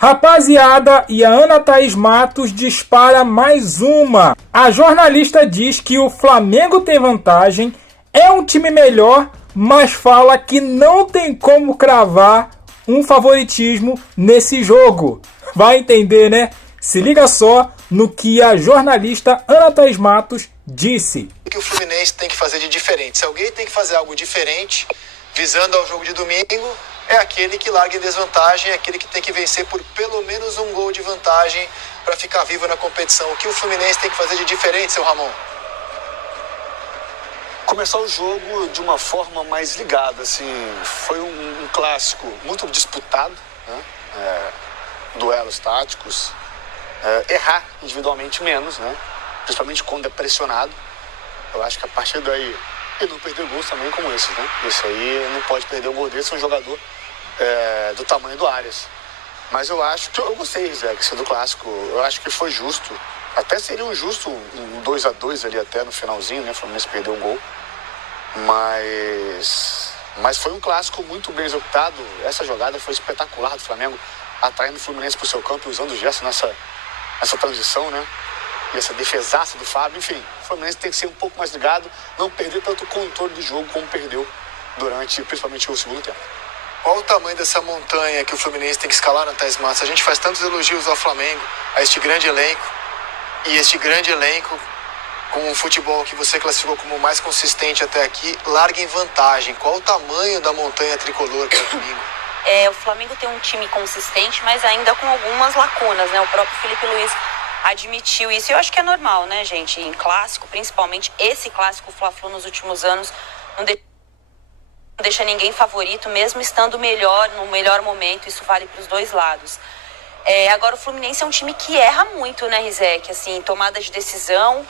Rapaziada, e a Ana Thaís Matos dispara mais uma. A jornalista diz que o Flamengo tem vantagem, é um time melhor, mas fala que não tem como cravar um favoritismo nesse jogo. Vai entender, né? Se liga só no que a jornalista Ana Thaís Matos disse. O que o Fluminense tem que fazer de diferente? Se alguém tem que fazer algo diferente, visando ao jogo de domingo, é aquele que larga em desvantagem, é aquele que tem que vencer por pelo menos um gol de vantagem para ficar vivo na competição. O que o Fluminense tem que fazer de diferente, seu Ramon? Começar o jogo de uma forma mais ligada, assim, foi um clássico muito disputado, né? Duelos táticos, errar individualmente menos, né? Principalmente quando é pressionado. Eu acho que a partir daí, e não perder gols também como esse, né? Esse aí não pode perder um gol desse, um jogador do tamanho do Arias. Mas eu acho que eu gostei, Zé, que do clássico, eu acho que foi justo. Até seria um justo um 2-2 ali até no finalzinho, né? O Fluminense perdeu um gol. Mas foi um clássico muito bem executado. Essa jogada foi espetacular do Flamengo, atraindo o Fluminense para o seu campo e usando o Gerson nessa transição, né? E essa defesaça do Fábio. Enfim, o Fluminense tem que ser um pouco mais ligado, não perder tanto o controle do jogo como perdeu durante, principalmente, o segundo tempo. Qual o tamanho dessa montanha que o Fluminense tem que escalar na Thaís Matos? A gente faz tantos elogios ao Flamengo, a este grande elenco, e este grande elenco, com um futebol que você classificou como o mais consistente até aqui, larga em vantagem. Qual o tamanho da montanha tricolor para o domingo? O Flamengo tem um time consistente, mas ainda com algumas lacunas, né? O próprio Felipe Luiz admitiu isso. E eu acho que é normal, né, gente? Em clássico, principalmente esse clássico, o Fla-Flu nos últimos anos, não deixa ninguém favorito, mesmo estando melhor, no melhor momento. Isso vale para os dois lados. Agora, o Fluminense é um time que erra muito, né, Rizek? Assim, tomada de decisão.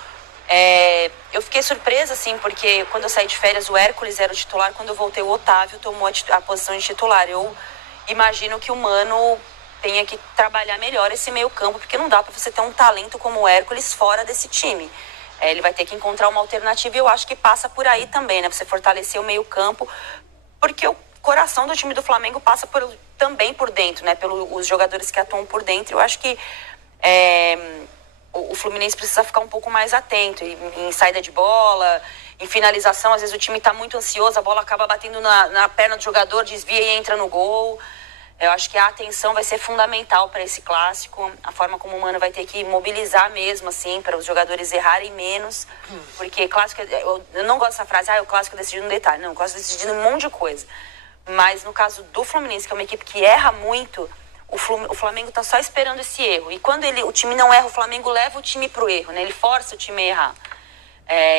Eu fiquei surpresa, assim, porque quando eu saí de férias o Hércules era o titular, quando eu voltei o Otávio tomou a posição de titular. Eu imagino que o Mano tenha que trabalhar melhor esse meio campo, porque não dá para você ter um talento como o Hércules fora desse time. Ele vai ter que encontrar uma alternativa e eu acho que passa por aí também, né? Você fortalecer o meio campo, porque o coração do time do Flamengo passa também por dentro, né? Pelos jogadores que atuam por dentro. Eu acho que o Fluminense precisa ficar um pouco mais atento em saída de bola, em finalização. Às vezes o time está muito ansioso, a bola acaba batendo na perna do jogador, desvia e entra no gol. Eu acho que a atenção vai ser fundamental para esse clássico, a forma como o Mano vai ter que mobilizar mesmo, assim, para os jogadores errarem menos, porque clássico, eu não gosto dessa frase, o clássico é decidido no detalhe. Não, o clássico é decidido em um monte de coisa. Mas no caso do Fluminense, que é uma equipe que erra muito, o Flamengo está só esperando esse erro. E quando o time não erra, o Flamengo leva o time para o erro, né? Ele força o time a errar.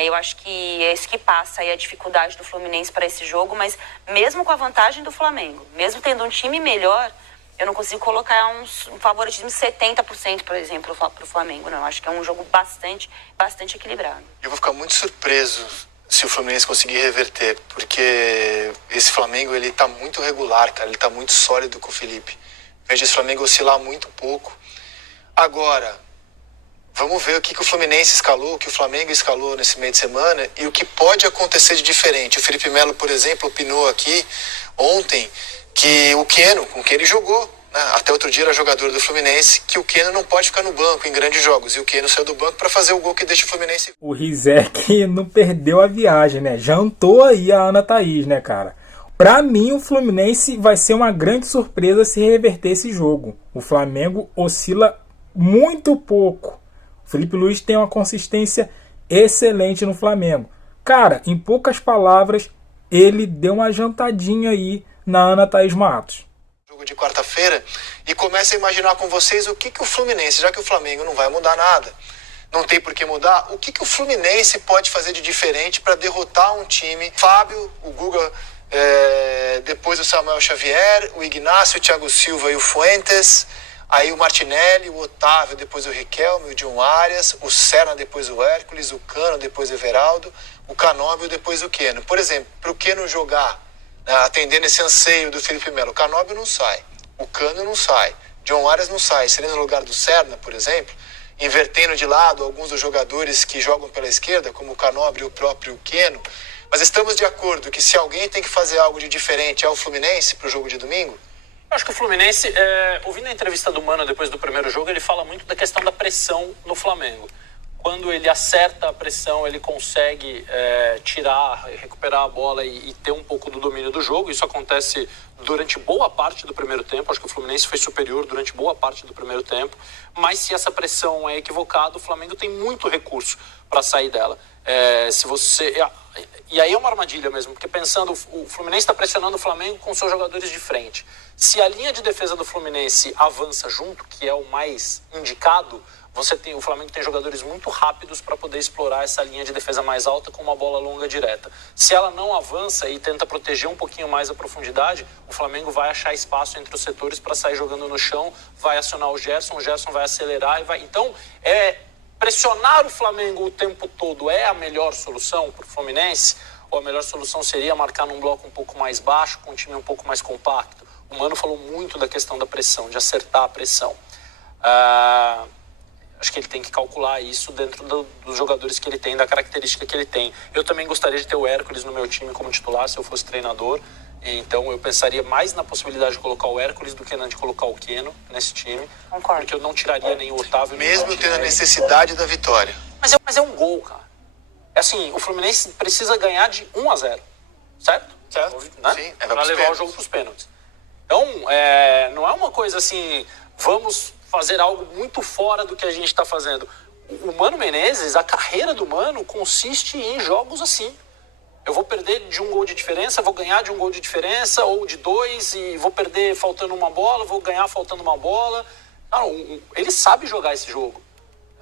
Eu acho que é isso que passa aí a dificuldade do Fluminense para esse jogo, mas mesmo com a vantagem do Flamengo, mesmo tendo um time melhor, eu não consigo colocar um favoritismo de 70%, por exemplo, para o Flamengo. Não, eu acho que é um jogo bastante equilibrado. Eu vou ficar muito surpreso se o Fluminense conseguir reverter, porque esse Flamengo, ele tá muito regular, cara, ele tá muito sólido com o Felipe. Vejo esse Flamengo oscilar muito pouco. Agora, vamos ver o que o Fluminense escalou, o que o Flamengo escalou nesse meio de semana e o que pode acontecer de diferente. O Felipe Melo, por exemplo, opinou aqui ontem que o Keno, com quem ele jogou, né, até outro dia era jogador do Fluminense, que o Keno não pode ficar no banco em grandes jogos. E o Keno saiu do banco para fazer o gol que deixa o Fluminense. O Rizek não perdeu a viagem, né? Jantou aí a Ana Thaís, né, cara? Pra mim, o Fluminense vai ser uma grande surpresa se reverter esse jogo. O Flamengo oscila muito pouco. O Felipe Luiz tem uma consistência excelente no Flamengo. Cara, em poucas palavras, ele deu uma jantadinha aí na Ana Thaís Matos. Jogo de quarta-feira e começa a imaginar com vocês o que o Fluminense, já que o Flamengo não vai mudar nada, não tem por que mudar, o que o Fluminense pode fazer de diferente para derrotar um time? Fábio, o Guga, depois o Samuel Xavier, o Ignacio, o Thiago Silva e o Fuentes, aí o Martinelli, o Otávio, depois o Riquelme, o John Arias, o Serna, depois o Hércules, o Cano, depois o Everaldo, o Canóbio, depois o Keno. Por exemplo, para o Keno jogar, atendendo esse anseio do Felipe Melo, o Canóbio não sai, o Cano não sai, John Arias não sai, seria no lugar do Serna, por exemplo, invertendo de lado alguns dos jogadores que jogam pela esquerda, como o Canóbio e o próprio Keno. Mas estamos de acordo que se alguém tem que fazer algo de diferente é o Fluminense para o jogo de domingo? Eu acho que o Fluminense, ouvindo a entrevista do Mano depois do primeiro jogo, ele fala muito da questão da pressão no Flamengo. Quando ele acerta a pressão, ele consegue recuperar a bola e ter um pouco do domínio do jogo. Isso acontece durante boa parte do primeiro tempo. Acho que o Fluminense foi superior durante boa parte do primeiro tempo. Mas se essa pressão é equivocada, o Flamengo tem muito recurso para sair dela. E aí é uma armadilha mesmo, porque pensando, o Fluminense está pressionando o Flamengo com seus jogadores de frente. Se a linha de defesa do Fluminense avança junto, que é o mais indicado, o Flamengo tem jogadores muito rápidos para poder explorar essa linha de defesa mais alta com uma bola longa direta. Se ela não avança e tenta proteger um pouquinho mais a profundidade, o Flamengo vai achar espaço entre os setores para sair jogando no chão, vai acionar o Gerson vai acelerar e vai... Então, pressionar o Flamengo o tempo todo é a melhor solução para o Fluminense? Ou a melhor solução seria marcar num bloco um pouco mais baixo, com um time um pouco mais compacto? O Mano falou muito da questão da pressão, de acertar a pressão. Acho que ele tem que calcular isso dentro dos jogadores que ele tem, da característica que ele tem. Eu também gostaria de ter o Hércules no meu time como titular, se eu fosse treinador. Então eu pensaria mais na possibilidade de colocar o Hércules do que de colocar o Keno nesse time. Concordo. Porque eu não tiraria nem o Otávio. Mesmo tendo a necessidade da vitória. Mas é um gol, cara. Assim, o Fluminense precisa ganhar de 1-0. Certo? Né? Sim, para levar o jogo para os pênaltis. Então, não é uma coisa assim, vamos fazer algo muito fora do que a gente está fazendo. O Mano Menezes, a carreira do Mano consiste em jogos assim. Eu vou perder de 1 gol de diferença, vou ganhar de 1 gol de diferença, ou de 2, e vou perder faltando uma bola, vou ganhar faltando uma bola. Não, ele sabe jogar esse jogo.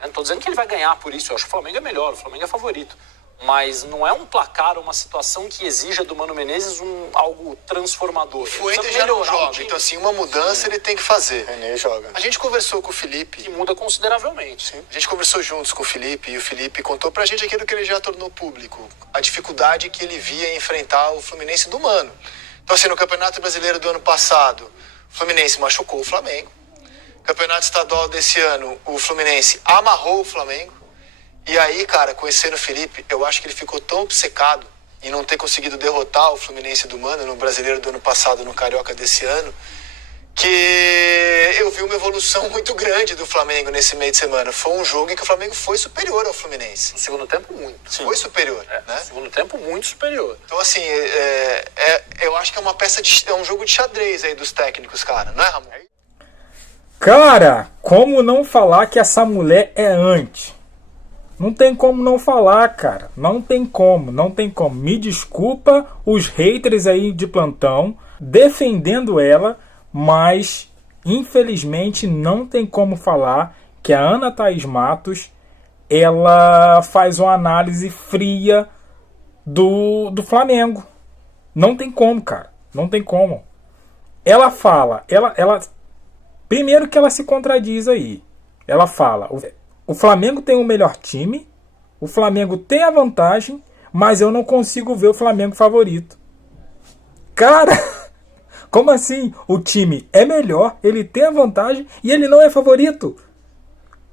Não estou dizendo que ele vai ganhar por isso, eu acho que o Flamengo é melhor, o Flamengo é favorito. Mas não é um placar, uma situação que exija do Mano Menezes algo transformador. O Fuentes já não joga, então assim, uma mudança ele tem que fazer. René joga. A gente conversou com o Felipe. Que muda consideravelmente. Sim. A gente conversou juntos com o Felipe, e o Felipe contou pra gente aquilo que ele já tornou público. A dificuldade que ele via em enfrentar o Fluminense do Mano. Então assim, no Campeonato Brasileiro do ano passado, o Fluminense machucou o Flamengo. Campeonato Estadual desse ano, o Fluminense amarrou o Flamengo. E aí, cara, conhecendo o Felipe, eu acho que ele ficou tão obcecado em não ter conseguido derrotar o Fluminense do Mano no Brasileiro do ano passado, no Carioca desse ano, que eu vi uma evolução muito grande do Flamengo nesse meio de semana. Foi um jogo em que o Flamengo foi superior ao Fluminense. No segundo tempo, muito. Sim. Foi superior, né? No segundo tempo, muito superior. Então, assim, eu acho que é um jogo de xadrez aí dos técnicos, cara. Não é, Ramon? Cara, como não falar que essa mulher é anti? Não tem como não falar, cara. Não tem como. Me desculpa os haters aí de plantão defendendo ela, mas infelizmente não tem como falar que a Ana Thaís Matos ela faz uma análise fria do Flamengo. Não tem como, cara. Não tem como. Ela fala, primeiro que ela se contradiz aí. Ela fala, o Flamengo tem o melhor time, o Flamengo tem a vantagem, mas eu não consigo ver o Flamengo favorito. Cara, como assim? O time é melhor, ele tem a vantagem e ele não é favorito?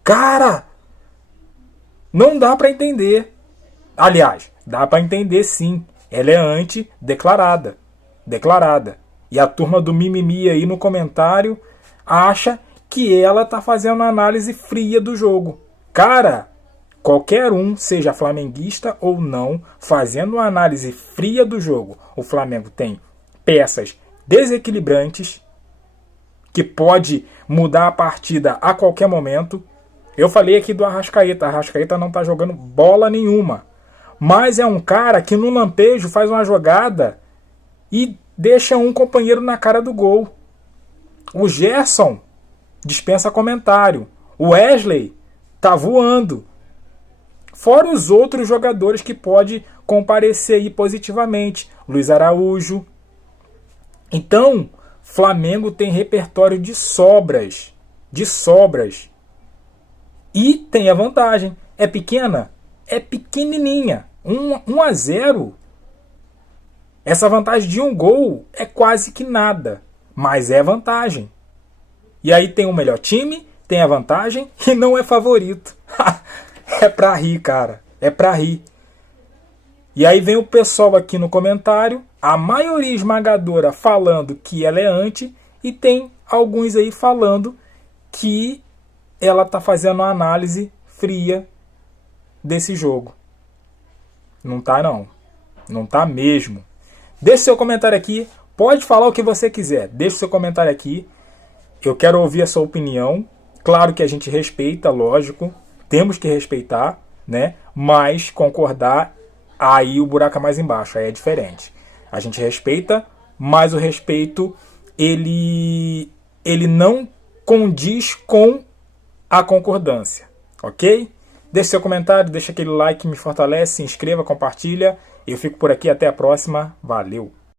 Cara, não dá pra entender. Aliás, dá pra entender sim. Ela é anti-declarada. E a turma do mimimi aí no comentário acha que ela tá fazendo uma análise fria do jogo. Cara, qualquer um, seja flamenguista ou não, fazendo uma análise fria do jogo, o Flamengo tem peças desequilibrantes que pode mudar a partida a qualquer momento. Eu falei aqui do Arrascaeta. Arrascaeta não tá jogando bola nenhuma, mas é um cara que no lampejo faz uma jogada e deixa um companheiro na cara do gol. O Gerson dispensa comentário. O Wesley tá voando. Fora os outros jogadores que pode comparecer aí positivamente. Luiz Araújo. Então, Flamengo tem repertório de sobras. E tem a vantagem. É pequena? É pequenininha. 1-0. Essa vantagem de 1 gol é quase que nada. Mas é vantagem. E aí tem o melhor time, tem a vantagem e não é favorito. É pra rir, cara. É pra rir. E aí vem o pessoal aqui no comentário, a maioria esmagadora falando que ela é anti e tem alguns aí falando que ela está fazendo uma análise fria desse jogo. Não tá não. Não tá mesmo. Deixe seu comentário aqui. Pode falar o que você quiser. Deixe seu comentário aqui. Eu quero ouvir a sua opinião. Claro que a gente respeita, lógico. Temos que respeitar, né? Mas concordar, aí o buraco é mais embaixo. Aí é diferente. A gente respeita, mas o respeito, ele não condiz com a concordância. Ok? Deixe seu comentário, deixa aquele like que me fortalece, se inscreva, compartilha. Eu fico por aqui, até a próxima. Valeu!